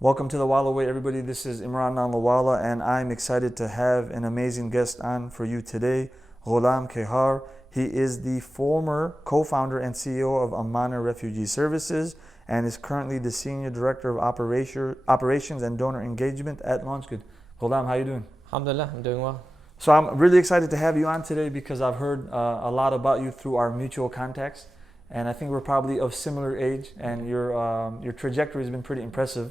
Welcome to the Walla Way, everybody. This is Imran Nalawala, and I'm excited to have an amazing guest on for you today, Ghulam Kehar. He is the former co-founder and CEO of Amaanah Refugee Services and is currently the Senior Director of Operations and Donor Engagement at LaunchGood. Ghulam, how you doing? Alhamdulillah, I'm doing well. So I'm really excited to have you on today because I've heard a lot about you through our mutual contacts, and I think we're probably of similar age, and your trajectory has been pretty impressive.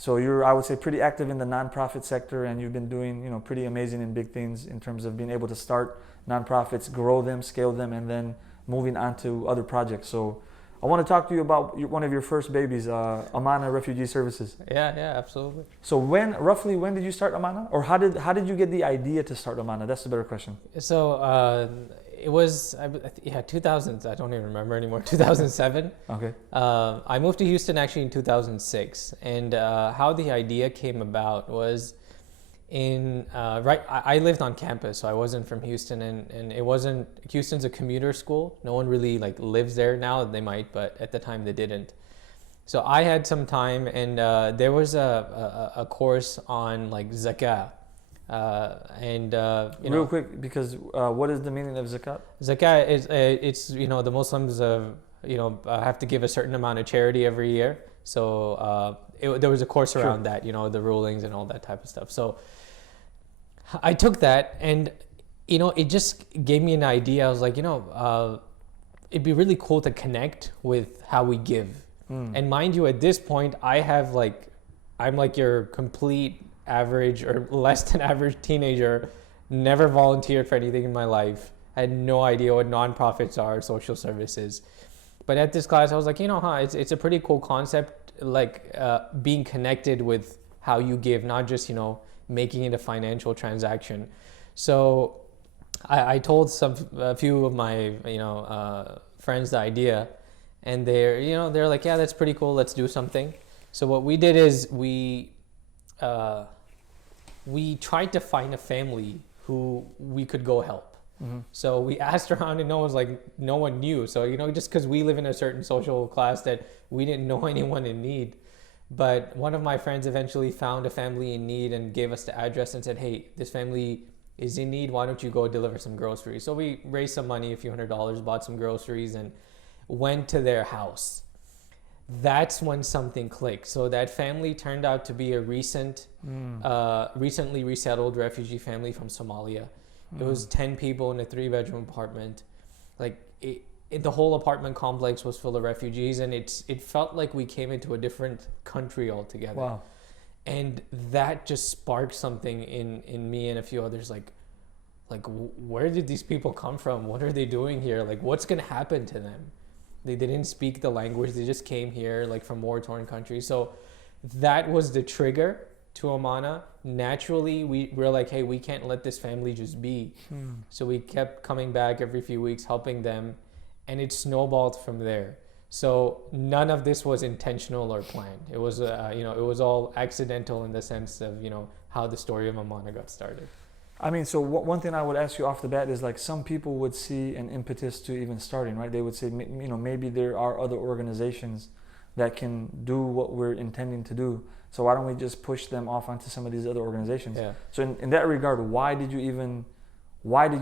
So you're, I would say, pretty active in the nonprofit sector, and you've been doing, pretty amazing and big things in terms of being able to start nonprofits, grow them, scale them, and then moving on to other projects. So I want to talk to you about one of your first babies, Amaanah Refugee Services. Yeah, absolutely. So roughly when did you start Amaanah, or how did you get the idea to start Amaanah? That's the better question. So it was 2000s. I don't even remember anymore. 2007. Okay. I moved to Houston actually in 2006, and how the idea came about was I lived on campus, so I wasn't from Houston, and it wasn't. Houston's a commuter school. No one really lives there now. They might, but at the time they didn't. So I had some time, and there was a course on zakah. Real quick, because what is the meaning of zakat? Zakat is it's the Muslims have to give a certain amount of charity every year. So there was a course around that, the rulings and all that type of stuff. So I took that, and it just gave me an idea. I was like, it'd be really cool to connect with how we give. And mind you, at this point, I'm like your complete average or less than average teenager, never volunteered for anything in my life, had no idea what nonprofits are, social services. But at this class, I was like, it's a pretty cool concept, being connected with how you give, not just, making it a financial transaction. So I told a few of my, friends the idea, and they're like, yeah, that's pretty cool. Let's do something. So what we did is we tried to find a family who we could go help. Mm-hmm. So we asked around, and no one knew. So, just because we live in a certain social class that we didn't know anyone in need. But one of my friends eventually found a family in need and gave us the address and said, hey, this family is in need. Why don't you go deliver some groceries? So we raised some money, a few $100s, bought some groceries, and went to their house. That's when something clicked. So that family turned out to be a recently resettled refugee family from Somalia. It was 10 people in a 3-bedroom apartment. The whole apartment complex was full of refugees, and it felt like we came into a different country altogether. Wow. And that just sparked something in me and a few others, where did these people come from? What are they doing here? What's going to happen to them? They didn't speak the language. They just came here from war-torn countries. So that was the trigger to Amaanah. Naturally, we're like, hey, we can't let this family just be. So we kept coming back every few weeks, helping them, and it snowballed from there. So none of this was intentional or planned. It was, it was all accidental in the sense of, how the story of Amaanah got started. I mean, so one thing I would ask you off the bat is some people would see an impetus to even starting, right? They would say, maybe there are other organizations that can do what we're intending to do. So why don't we just push them off onto some of these other organizations? Yeah. So in that regard, why did you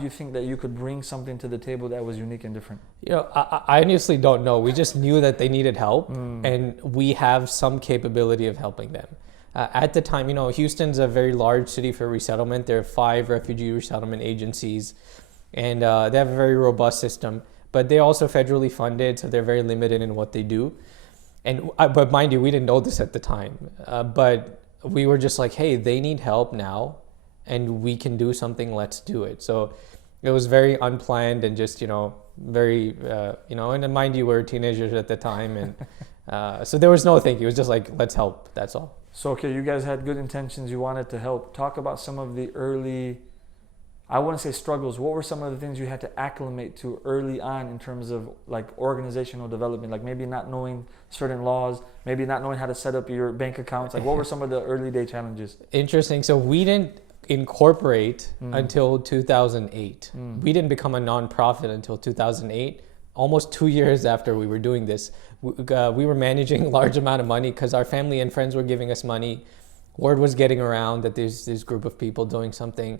think that you could bring something to the table that was unique and different? I honestly don't know. We just knew that they needed help, and we have some capability of helping them. At the time, Houston's a very large city for resettlement. There are 5 refugee resettlement agencies, and they have a very robust system. But they're also federally funded, so they're very limited in what they do. But mind you, we didn't know this at the time. But we were just like, hey, they need help now, and we can do something. Let's do it. So it was very unplanned and just, very, and then mind you, we were teenagers at the time, and so there was no thinking. It was just like, let's help. That's all. So, okay, you guys had good intentions. You wanted to help. Talk about some of the early, I wouldn't say struggles. What were some of the things you had to acclimate to early on in terms of organizational development? Maybe not knowing certain laws, maybe not knowing how to set up your bank accounts. What were some of the early day challenges? Interesting. So we didn't incorporate until 2008. We didn't become a nonprofit until 2008. Almost 2 years after we were doing this, we were managing a large amount of money because our family and friends were giving us money. Word was getting around that there's this group of people doing something.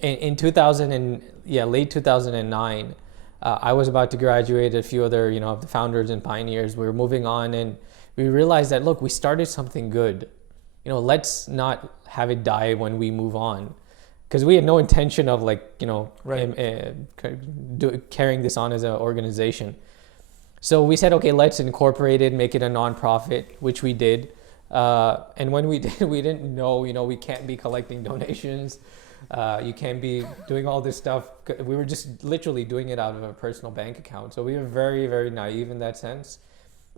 In 2000 and late 2009, I was about to graduate. A few other, of the founders and pioneers, we were moving on, and we realized that, look, we started something good. Let's not have it die when we move on, because we had no intention of carrying this on as an organization. So we said, okay, let's incorporate it, make it a nonprofit, which we did. And when we did, we didn't know, we can't be collecting donations. You can't be doing all this stuff. We were just literally doing it out of a personal bank account. So we were very, very naive in that sense.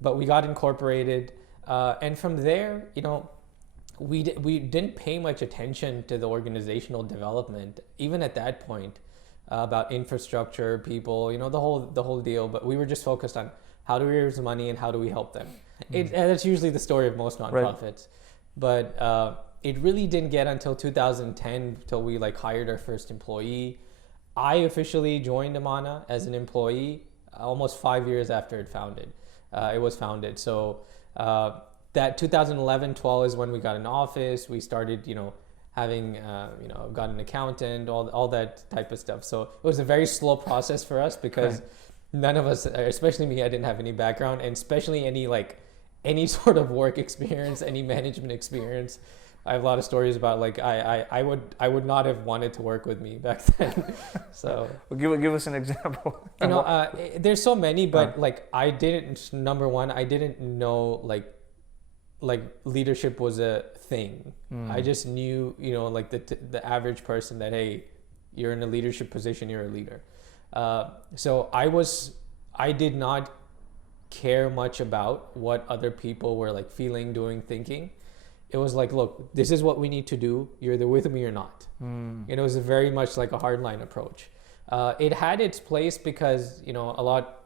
But we got incorporated. And from there, we didn't pay much attention to the organizational development, even at that point, about infrastructure, people, the whole deal. But we were just focused on how do we raise money and how do we help them. And that's usually the story of most nonprofits. Right. But it really didn't get until 2010 till we hired our first employee. I officially joined Amaanah as an employee almost 5 years after it was founded. So that 2011-12 is when we got an office. We started, having, got an accountant, all that type of stuff. So it was a very slow process for us because none of us, especially me, I didn't have any background, and especially any sort of work experience, any management experience. I have a lot of stories about I would not have wanted to work with me back then. So well, give us an example. There's so many, but I didn't. Number one, I didn't know leadership was a thing. I just knew the average person that, hey, you're in a leadership position, you're a leader. So I did not care much about what other people were feeling, doing, thinking. It was look, this is what we need to do. You're either with me or not. It was very much like a hardline approach. It had its place because,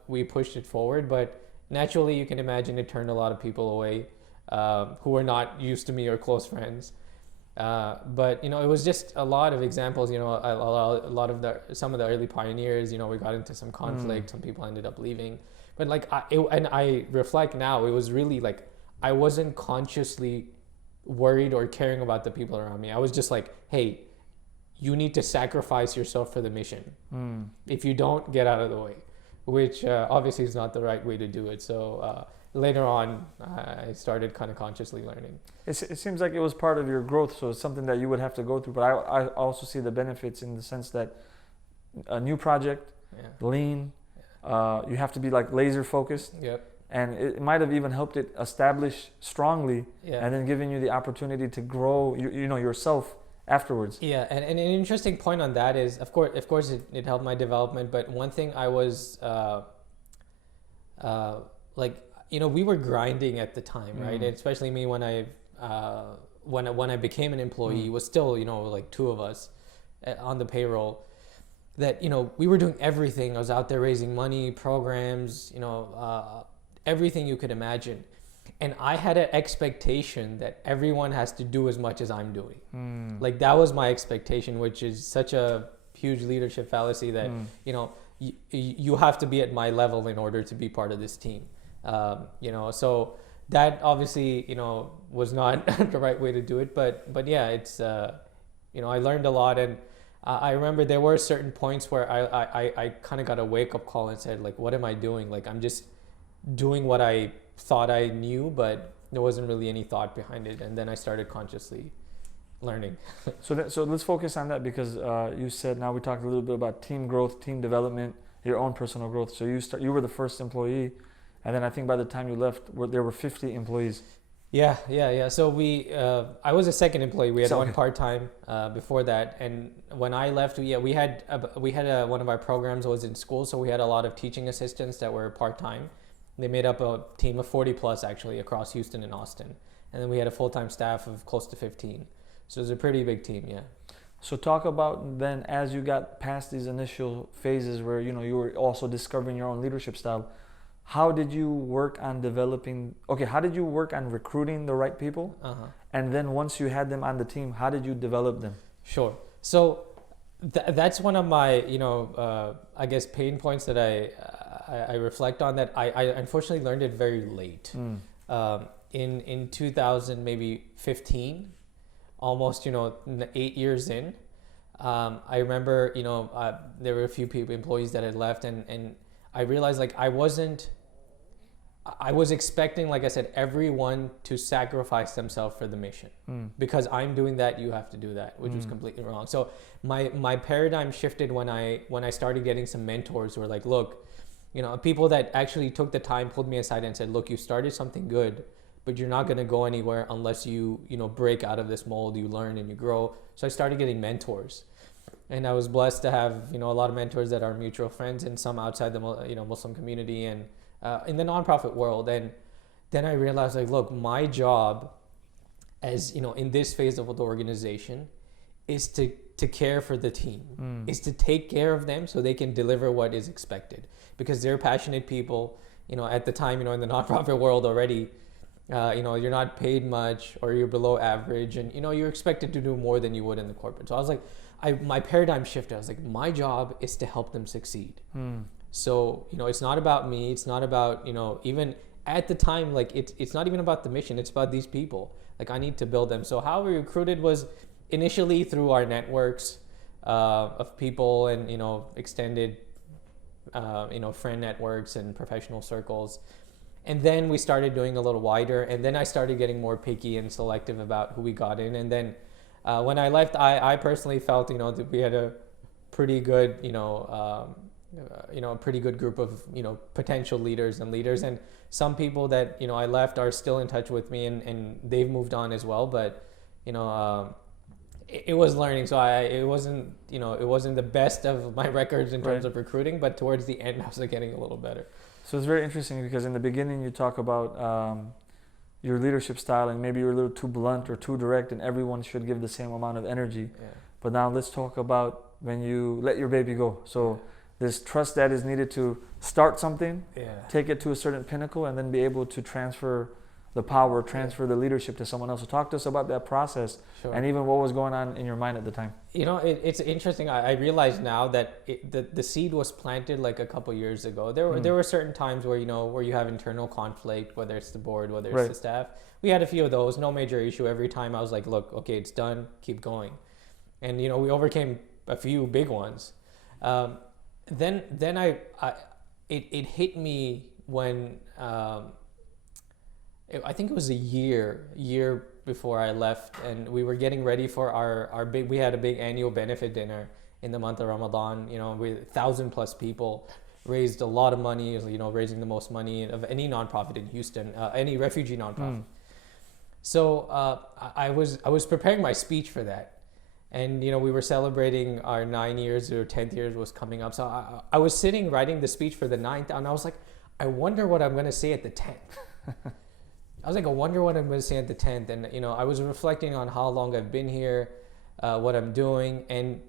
we pushed it forward, but naturally you can imagine it turned a lot of people away who were not used to me or close friends. But, it was just a lot of examples, a lot of some of the early pioneers, we got into some conflict. Some people ended up leaving. But and I reflect now, it was really I wasn't consciously worried or caring about the people around me. I was just hey, you need to sacrifice yourself for the mission. If you don't, get out of the way, which obviously is not the right way to do it. So later on, I started kind of consciously learning. It seems like it was part of your growth, so it's something that you would have to go through. But I also see the benefits in the sense that a new project, lean, you have to be laser focused. Yep. And it might have even helped it establish strongly, and then giving you the opportunity to grow, yourself afterwards. Yeah, and an interesting point on that is, of course, it helped my development. But one thing I was, we were grinding at the time, right? And especially me when I became an employee, it was still, two of us on the payroll. That we were doing everything. I was out there raising money, programs, everything you could imagine. And I had an expectation that everyone has to do as much as I'm doing. That was my expectation, which is such a huge leadership fallacy that, you have to be at my level in order to be part of this team. So that obviously, was not the right way to do it. But yeah, it's, I learned a lot. And I remember there were certain points where I kind of got a wake-up call and said, what am I doing? I'm just doing what I thought I knew, but there wasn't really any thought behind it. And then I started consciously learning. So let's focus on that, because you said, now we talked a little bit about team growth, team development, your own personal growth. So you were the first employee, and then I think by the time you left, there were 50 employees. Yeah. So I was a second employee. We had one part-time before that, and when I left, we had one of our programs was in school, so we had a lot of teaching assistants that were part-time. They made up a team of 40 plus actually across Houston and Austin, and then we had a full-time staff of close to 15. So it was a pretty big team, yeah. So talk about then, as you got past these initial phases where you were also discovering your own leadership style. How did you work on how did you work on recruiting the right people? And then once you had them on the team, how did you develop them? Sure. So that's one of my, I guess pain points that I reflect on that. I unfortunately learned it very late. In 2000, maybe 15, almost 8 years in. I remember there were a few employees that had left, and I realized like I was expecting, like I said, everyone to sacrifice themselves for the mission. Because I'm doing that, you have to do that, which was completely wrong. So my paradigm shifted when I started getting some mentors who were like, look, people that actually took the time, pulled me aside and said, look, you started something good, but you're not going to go anywhere unless you break out of this mold, you learn and you grow. So I started getting mentors. And I was blessed to have, a lot of mentors that are mutual friends and some outside the Muslim community and in the nonprofit world. And then I realized, like, look, my job as, in this phase of the organization is to care for the team, is to take care of them so they can deliver what is expected, because they're passionate people. At the time, in the nonprofit world already, you're not paid much or you're below average, and, you're expected to do more than you would in the corporate. So I was like, my paradigm shifted. I was like, my job is to help them succeed. So, it's not about me. It's not about, even at the time, like it's not even about the mission. It's about these people. Like, I need to build them. So how we recruited was initially through our networks of people and, extended, friend networks and professional circles. And then we started doing a little wider. And then I started getting more picky and selective about who we got in. And then when I left, I personally felt, that we had a pretty good, a pretty good group of, potential leaders. And some people that, I left are still in touch with me and they've moved on as well. But, it was learning. So it wasn't the best of my records in terms of recruiting, but towards the end, I was getting a little better. So it's very interesting because in the beginning you talk about your leadership style and maybe you're a little too blunt or too direct and everyone should give the same amount of energy. Yeah. But now let's talk about when you let your baby go. So this trust that is needed to start something, take it to a certain pinnacle, and then be able to transfer the power, transfer the leadership to someone else. So talk to us about that process and even what was going on in your mind at the time. It's interesting. I realize now that the seed was planted like a couple years ago. There were certain times where, where you have internal conflict, whether it's the board, whether it's the staff. We had a few of those, no major issue. Every time I was like, look, okay, it's done, keep going. And, we overcame a few big ones. Then it hit me when, I think it was a year before I left, and we were getting ready for our big. We had a big annual benefit dinner in the month of Ramadan. With 1,000+ people, raised a lot of money. Raising the most money of any nonprofit in Houston, any refugee nonprofit. So I was preparing my speech for that, and we were celebrating our 9 years or 10th years was coming up. So I was sitting writing the speech for the 9th, and I was like, I wonder what I'm going to say at the 10th. I was like, I wonder what I'm going to say at the 10th. And, I was reflecting on how long I've been here, what I'm doing. And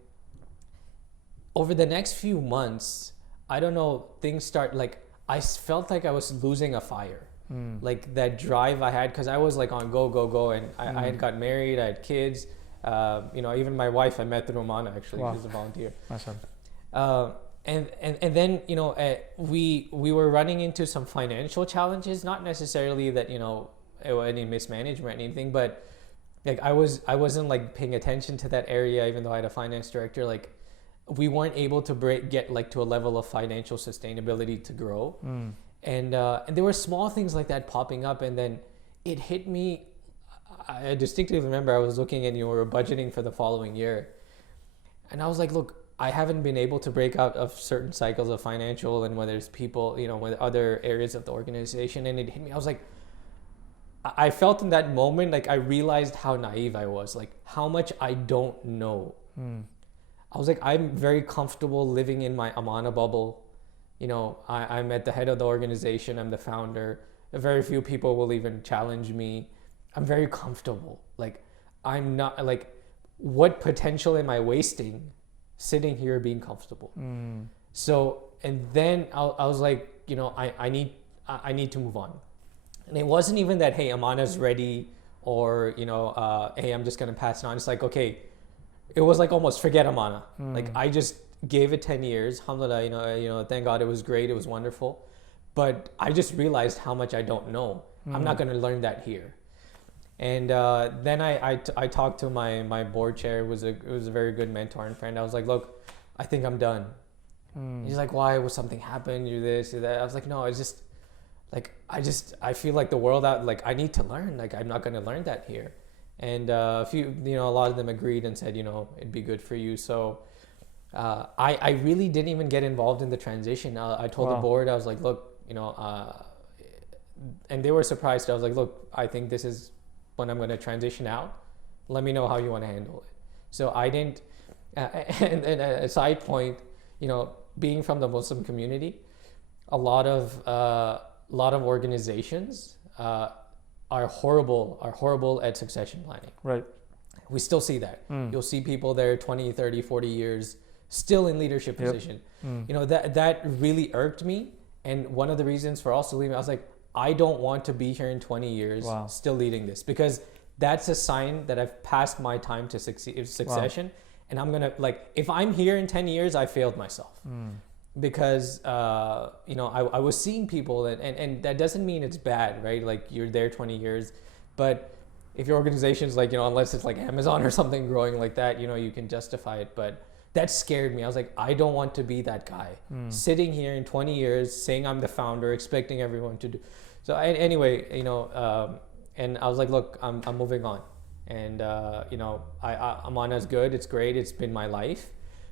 over the next few months, I don't know, things start I felt like I was losing a fire. Like that drive I had, because I was on go. And I had got married, I had kids. Even my wife I met through Amaanah, actually. Wow. She's a volunteer. And then we were running into some financial challenges, not necessarily that any mismanagement or anything, but I wasn't paying attention to that area, even though I had a finance director. We weren't able to get to a level of financial sustainability to grow, and there were small things like that popping up, and then it hit me. I distinctly remember I was looking and we were budgeting for the following year, and I was like, look, I haven't been able to break out of certain cycles of financial and whether it's people, with other areas of the organization. And it hit me. I was like, I felt in that moment, I realized how naive I was, how much I don't know. I was like, I'm very comfortable living in my Amaanah bubble. I'm at the head of the organization. I'm the founder. Very few people will even challenge me. I'm very comfortable. I'm not what potential am I wasting sitting here being comfortable? So, and then I was like, I need to move on. And it wasn't even that, hey, Amaanah's ready, or, hey, I'm just going to pass it on. It's okay. It was almost forget Amaanah. I just gave it 10 years. Alhamdulillah, thank God it was great. It was wonderful. But I just realized how much I don't know. I'm not going to learn that here. And then I talked to my board chair. It was a very good mentor and friend. I was like, look, I think I'm done. He's like, why? Was something happen? You this, you that? I was like, no, it's just like, I feel like the world out, like I need to learn. Like I'm not going to learn that here. And a lot of them agreed and said, it'd be good for you. So I really didn't even get involved in the transition. I told the board, I was like, look, and they were surprised. I was like, look, I think this is when I'm going to transition out. Let me know how you want to handle it. So I didn't, and a side point, being from the Muslim community, a lot of organizations are horrible at succession planning. Right. We still see that. You'll see people there 20, 30, 40 years still in leadership position. That really irked me. And one of the reasons for also leaving, I was like, I don't want to be here in 20 years still leading this, because that's a sign that I've passed my time to succession. And I'm going to, like, if I'm here in 10 years, I failed myself. Because, I was seeing people and that doesn't mean it's bad, right? Like you're there 20 years, but if your organization's like, unless it's like Amazon or something growing like that, you can justify it. But that scared me. I was like, I don't want to be that guy sitting here in 20 years saying I'm the founder, expecting everyone to do. So anyway, and I was like, look, I'm moving on. And, Amaanah is good. It's great. It's been my life.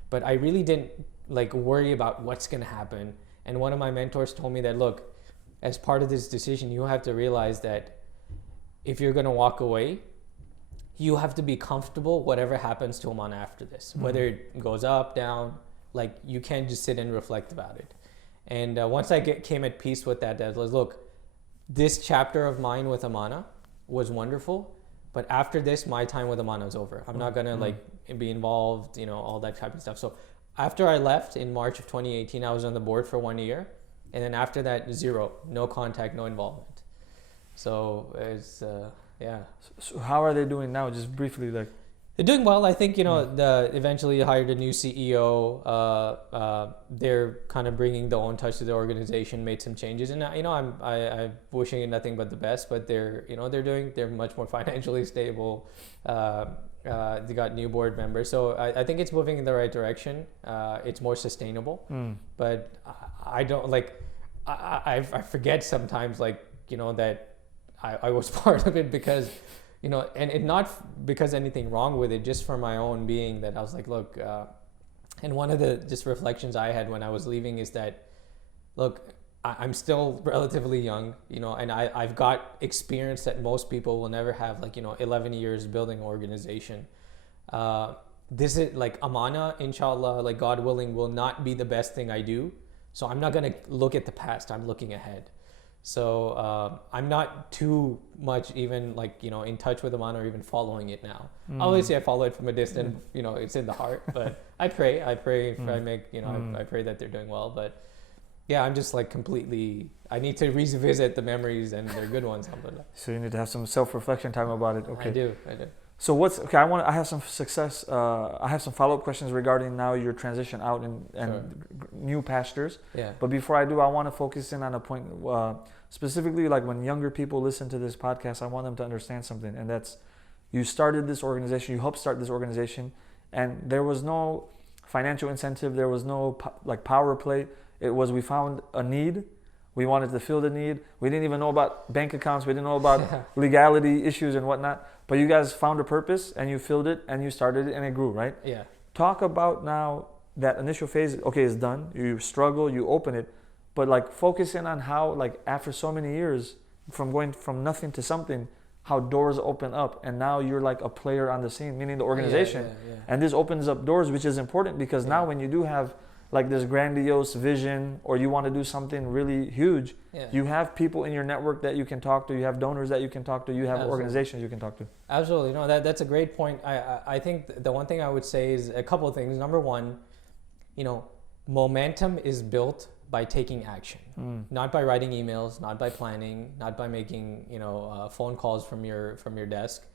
But I really didn't worry about what's going to happen. And one of my mentors told me that, look, as part of this decision, you have to realize that if you're going to walk away, you have to be comfortable whatever happens to Amaanah after this, whether it goes up, down, like you can't just sit and reflect about it. And once I came at peace with that, I was, look, this chapter of mine with Amaanah was wonderful, but after this, my time with Amaanah is over. I'm not going to be involved, all that type of stuff. So after I left in March of 2018, I was on the board for 1 year. And then after that, zero, no contact, no involvement. So it's, yeah. So how are they doing now? Just briefly, like. They're doing well. I think, eventually hired a new CEO. They're kind of bringing their own touch to the organization, made some changes. And, I'm wishing it nothing but the best, but they're much more financially stable. They got new board members. So I think it's moving in the right direction. It's more sustainable. But I don't I forget sometimes that I was part of it because, and not because anything wrong with it, just for my own being, that I was like, look, and one of the just reflections I had when I was leaving is that, look, I'm still relatively young, and I've got experience that most people will never have, 11 years building an organization. This is Amaanah, inshallah, God willing, will not be the best thing I do. So I'm not going to look at the past. I'm looking ahead. So I'm not too much even in touch with Amaanah or even following it now. Obviously I follow it from a distance, it's in the heart, but I pray if I make, I pray that they're doing well, but yeah, I'm just completely, I need to revisit the memories, and they're good ones. So you need to have some self-reflection time about it. Okay. I do. So I have some success, I have some follow-up questions regarding now your transition out and Sure. new pastures. Yeah. But before I do, I want to focus in on a point, specifically when younger people listen to this podcast, I want them to understand something. And that's, you started this organization, you helped start this organization, and there was no financial incentive, there was no power play. It was, we found a need. We wanted to fill the need. We didn't even know about bank accounts. We didn't know about legality issues and whatnot. But you guys found a purpose and you filled it and you started it and it grew, right? Yeah. Talk about now that initial phase. Okay, it's done. You struggle, you open it. But focus in on how, after so many years, from going from nothing to something, how doors open up. And now you're a player on the scene, meaning the organization. Yeah. And this opens up doors, which is important because now when you do have this grandiose vision, or you want to do something really huge, you have people in your network that you can talk to, you have donors that you can talk to, you have organizations you can talk to. Absolutely. That's a great point. I think the one thing I would say is a couple of things. Number one, momentum is built by taking action, not by writing emails, not by planning, not by making phone calls from your desk.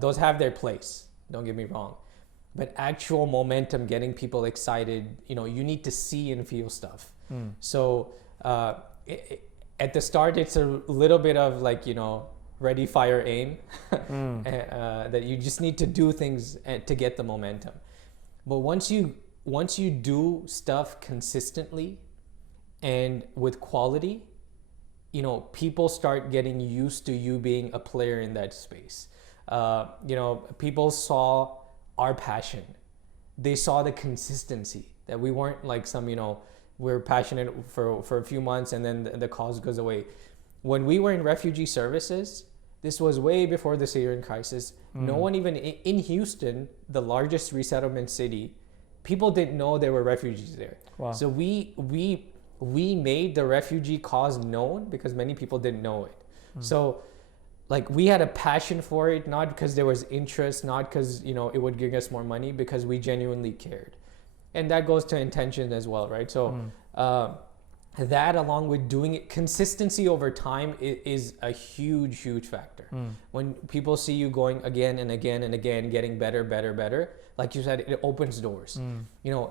Those have their place, don't get me wrong. but actual momentum, getting people excited, you need to see and feel stuff. So at the start, it's a little bit of like, ready, fire, aim, that you just need to do things to get the momentum. But once you do stuff consistently and with quality, people start getting used to you being a player in that space. People saw our passion. They saw the consistency, that we weren't like some, we're passionate for a few months and then the cause goes away. When we were in refugee services, this was way before the Syrian crisis. No one even in Houston, the largest resettlement city, people didn't know there were refugees there. Wow. So we made the refugee cause known because many people didn't know it. So like we had a passion for it, not because there was interest, not because, it would give us more money, because we genuinely cared. And that goes to intention as well, right? So that, along with doing it, consistency over time is a huge, huge factor. When people see you going again and again and again, getting better, like you said, it opens doors.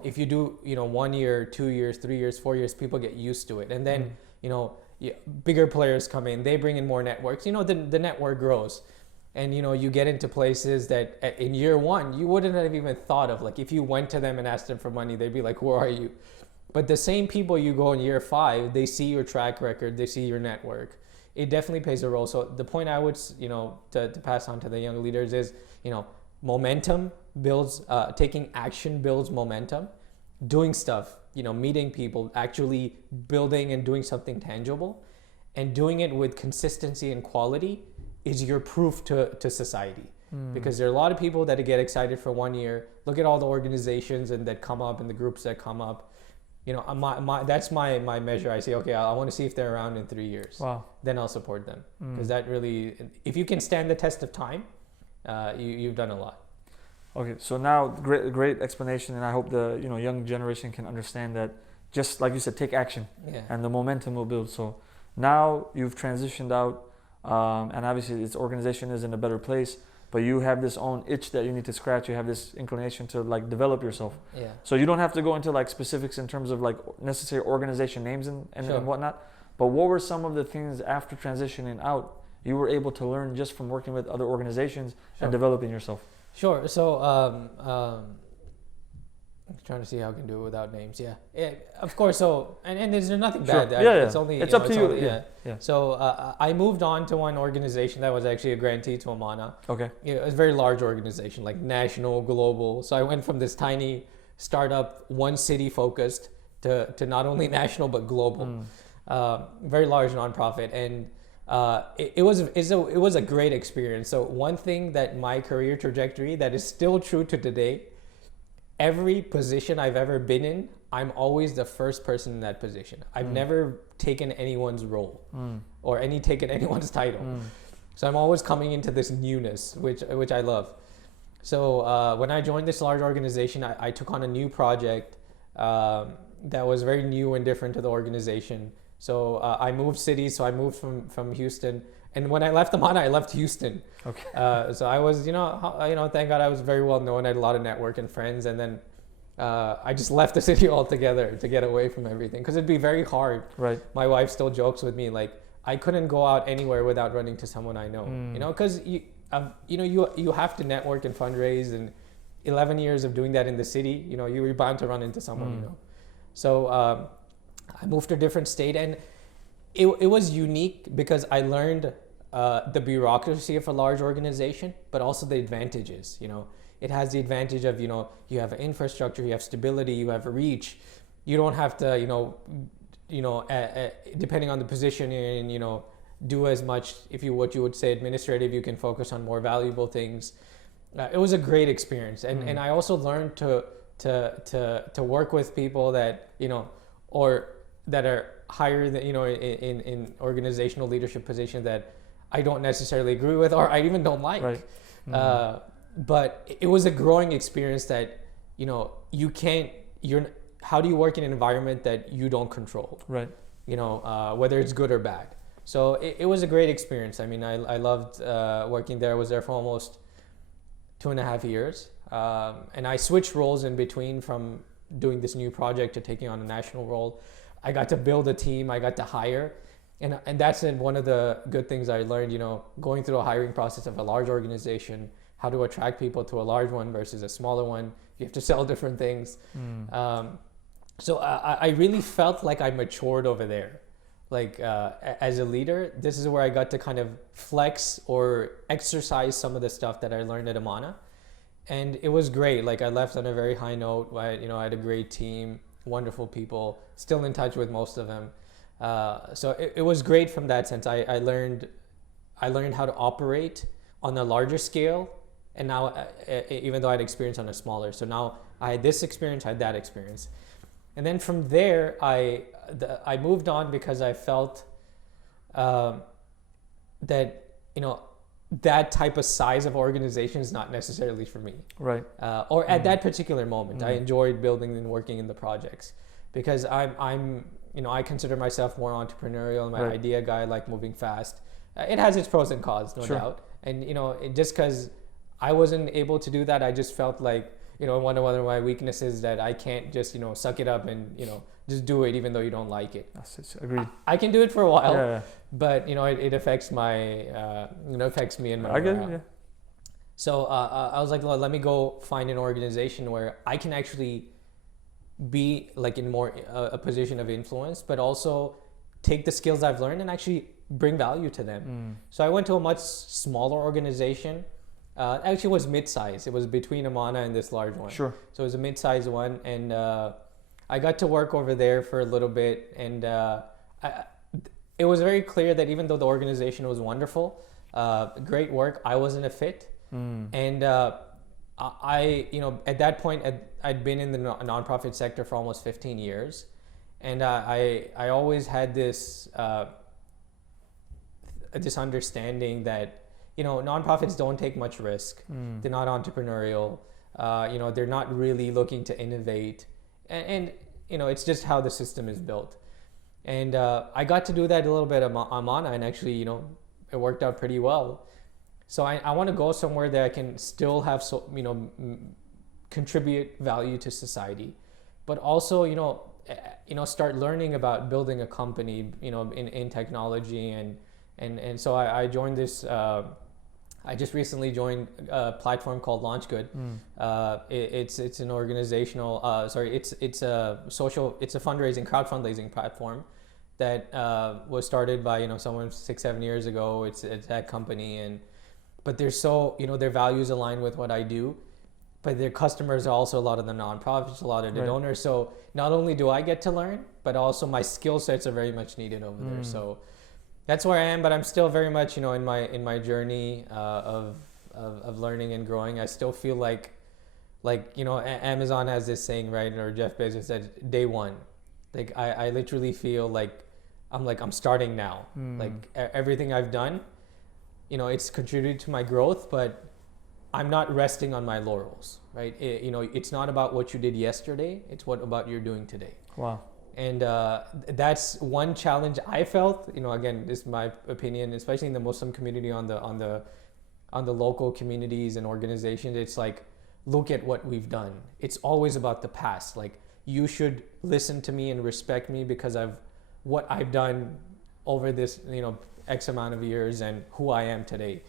If you do, 1 year, 2 years, 3 years, 4 years, people get used to it. And then, bigger players come in, they bring in more networks, the network grows. And, you get into places that in year one, you wouldn't have even thought of. Like if you went to them and asked them for money, they'd be like, who are you? But the same people you go in year 5, they see your track record, they see your network. It definitely plays a role. So the point I would, to pass on to the young leaders is, momentum builds, taking action builds momentum. Doing stuff, meeting people, actually building and doing something tangible, and doing it with consistency and quality is your proof to society. Because there are a lot of people that get excited for 1 year. Look at all the organizations and that come up and the groups that come up. That's my measure. I say, okay, I want to see if they're around in 3 years. Wow. Then I'll support them. Because that really, if you can stand the test of time, you've done a lot. Okay, so now great explanation, and I hope the young generation can understand that, just like you said, take action, and the momentum will build. So now you've transitioned out, and obviously this organization is in a better place, but you have this own itch that you need to scratch. You have this inclination to like develop yourself. Yeah. So you don't have to go into like specifics in terms of like necessary organization names and whatnot. But what were some of the things after transitioning out you were able to learn just from working with other organizations and developing yourself? Sure. So I'm trying to see how I can do it without names. Yeah, of course. So and there's nothing bad. It's only it's up to you. So I moved on to one organization that was actually a grantee to Amaanah. Okay. It was a very large organization, like national, global. So I went from this tiny startup, one city focused, to not only national but global. Very large nonprofit, and it was a great experience. So one thing that my career trajectory that is still true to today, every position I've ever been in, I'm always the first person in that position. I've never taken anyone's role or taken anyone's title. So I'm always coming into this newness, which I love. So when I joined this large organization, I took on a new project that was very new and different to the organization. So I moved cities. So I moved from Houston, and when I left Amaanah, I left Houston. Okay. So I was, thank God I was very well known. I had a lot of network and friends, and then I just left the city altogether to get away from everything, because it'd be very hard. Right. My wife still jokes with me, like I couldn't go out anywhere without running to someone I know. Because you have to network and fundraise, and 11 years of doing that in the city, you were bound to run into someone. So I moved to a different state, and it was unique because I learned the bureaucracy of a large organization, but also the advantages. It has the advantage of, you have infrastructure, you have stability, you have reach. You don't have to, depending on the position you're in, do as much, what you would say administrative. You can focus on more valuable things. It was a great experience, and I also learned to work with people that or that are higher than in organizational leadership positions that I don't necessarily agree with, or I even don't like. Right. But it was a growing experience that how do you work in an environment that you don't control? Right. Whether it's good or bad. So it was a great experience. I mean, I loved working there. I was there for almost 2.5 years. and I switched roles in between from doing this new project to taking on a national role. I got to build a team. I got to hire. And that's one of the good things I learned, going through a hiring process of a large organization, how to attract people to a large one versus a smaller one. You have to sell different things. So I really felt like I matured over there. Like as a leader, this is where I got to kind of flex or exercise some of the stuff that I learned at Amaanah. And it was great. Like I left on a very high note. I had a great team, wonderful people, still in touch with most of them. So it was great from that sense. I learned how to operate on a larger scale, and now even though I had experience on a smaller, so now I had this experience, I had that experience, and then from there I moved on because I felt that that type of size of organization is not necessarily for me, right? Or at that particular moment, I enjoyed building and working in the projects because I'm I consider myself more entrepreneurial. I'm an idea guy. I like moving fast. It has its pros and cons, no doubt. And just because I wasn't able to do that, I just felt like one of my weaknesses that I can't just suck it up and just do it even though you don't like it. Agreed. I can do it for a while, but it affects my affects me and my morale. Yeah. So I was like, well, let me go find an organization where I can actually be like in more a position of influence, but also take the skills I've learned and actually bring value to them. So I went to a much smaller organization. Actually, it was mid-size. It was between Amaanah and this large one. Sure. So it was a mid-size one, and I got to work over there for a little bit, and it was very clear that even though the organization was wonderful, great work, I wasn't a fit, and I at that point I'd been in the nonprofit sector for almost 15 years, and I always had this understanding that nonprofits don't take much risk. They're not entrepreneurial. They're not really looking to innovate, and it's just how the system is built. And I got to do that a little bit at Amaanah, and actually it worked out pretty well. So I want to go somewhere that I can still have contribute value to society, but also start learning about building a company in technology, and so I joined this. I just recently joined a platform called LaunchGood. It's an organizational it's a fundraising crowdfunding platform that was started by someone 6-7 years ago. It's a tech company, but they're so their values align with what I do, but their customers are also a lot of the nonprofits, a lot of the donors. So not only do I get to learn, but also my skill sets are very much needed over there. So that's where I am, but I'm still very much in my journey of learning and growing. I still feel like Amazon has this saying, right, or Jeff Bezos said, day one. Like I literally feel like I'm starting now. Like everything I've done, it's contributed to my growth, but I'm not resting on my laurels, right? It's not about what you did yesterday. It's what about you're doing today. Wow. And that's one challenge I felt. Again, this is my opinion, especially in the Muslim community, on the local communities and organizations. It's like, look at what we've done. It's always about the past. Like, you should listen to me and respect me because of what I've done over this, X amount of years and who I am today,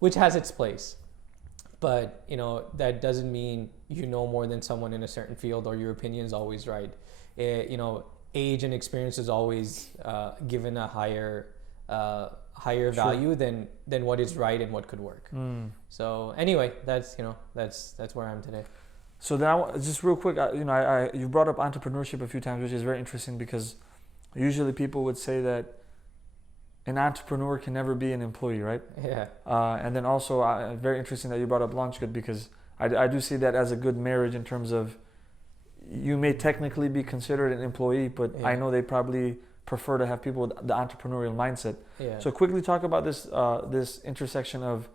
which has its place. But, that doesn't mean you know more than someone in a certain field or your opinion is always right. Age and experience is always given a higher value than what is right and what could work. So anyway, that's where I am today. So now, just real quick, you brought up entrepreneurship a few times, which is very interesting because usually people would say that an entrepreneur can never be an employee, right? Yeah. And then also, very interesting that you brought up LaunchGood because I do see that as a good marriage in terms of you may technically be considered an employee, but I know they probably prefer to have people with the entrepreneurial mindset. Yeah. So quickly talk about this intersection of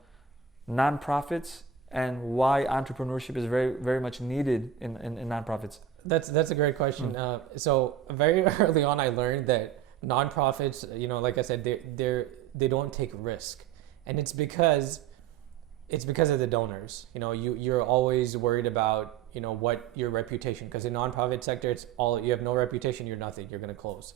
nonprofits and why entrepreneurship is very, very much needed in nonprofits. That's a great question. So very early on, I learned that nonprofits, like I said, they don't take risk, and it's because it's because of the donors. You're always worried about, what your reputation, because in nonprofit sector, it's all, you have no reputation, you're nothing, you're going to close.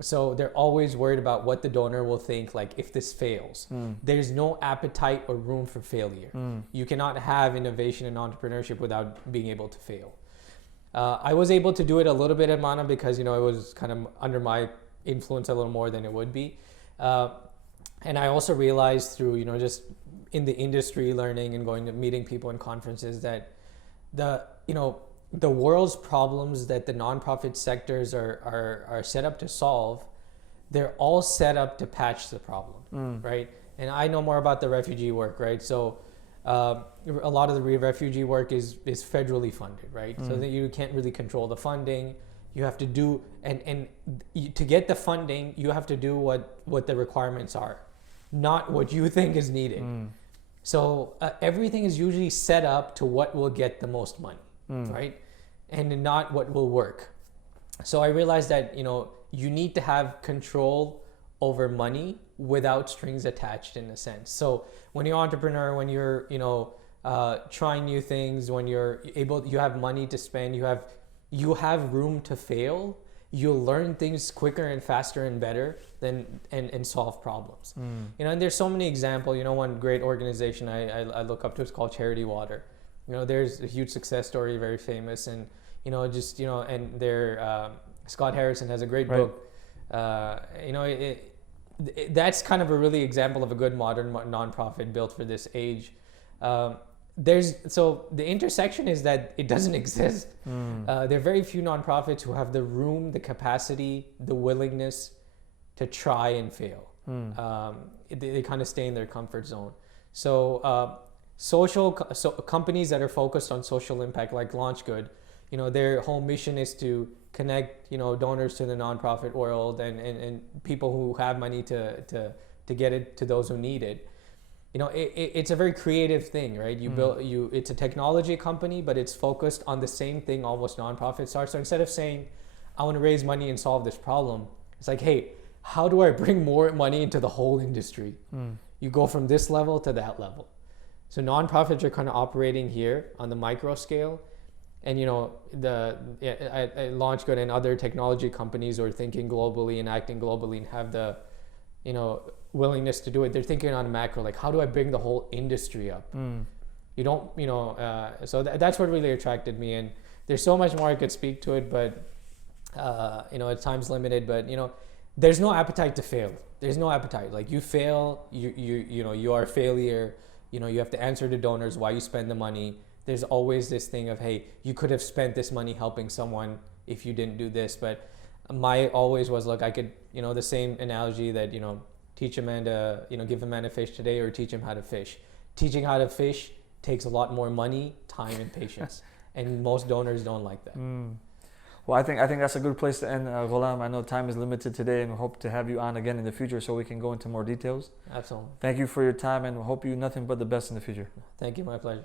So they're always worried about what the donor will think, like if this fails. There's no appetite or room for failure. You cannot have innovation and entrepreneurship without being able to fail. I was able to do it a little bit at Amaanah because, it was kind of under my influence a little more than it would be. And I also realized through, just in the industry learning and going to meeting people in conferences that the world's problems that the nonprofit sectors are set up to solve, they're all set up to patch the problem, right? And I know more about the refugee work, right? So a lot of the refugee work is federally funded, right? So that you can't really control the funding. You have to do, to get the funding, you have to do what the requirements are, not what you think is needed. So everything is usually set up to what will get the most money, right? And not what will work. So I realized that, you need to have control over money without strings attached, in a sense. So when you're an entrepreneur, when you're, trying new things, when you have money to spend, you have room to fail, you'll learn things quicker and faster and better and solve problems. And there's so many examples. One great organization I look up to is called Charity Water. There's a huge success story, very famous, and and their Scott Harrison has a great book. That's kind of a really example of a good modern nonprofit built for this age. So the intersection is that it doesn't exist. There are very few nonprofits who have the room, the capacity, the willingness to try and fail. They kind of stay in their comfort zone. So companies that are focused on social impact, like LaunchGood, their whole mission is to connect, donors to the nonprofit world and people who have money to get it to those who need it. It's a very creative thing, right? It's a technology company, but it's focused on the same thing almost nonprofits are. So instead of saying, I want to raise money and solve this problem, it's like, hey, how do I bring more money into the whole industry? You go from this level to that level. So nonprofits are kind of operating here on the micro scale. And, LaunchGood and other technology companies are thinking globally and acting globally and have the, willingness to do it. They're thinking on macro, like, how do I bring the whole industry up? You don't, so that's what really attracted me. And there's so much more I could speak to it, but, time's limited, but, there's no appetite to fail. There's no appetite. Like, you fail, you are a failure. You have to answer to donors why you spend the money. There's always this thing of, hey, you could have spent this money helping someone if you didn't do this. But my always was, look, I could, the same analogy that, teach a man to, give a man a fish today or teach him how to fish. Teaching how to fish takes a lot more money, time, and patience. And most donors don't like that. Well, I think that's a good place to end, Ghulam. I know time is limited today, and we hope to have you on again in the future so we can go into more details. Absolutely. Thank you for your time, and we hope you nothing but the best in the future. Thank you. My pleasure.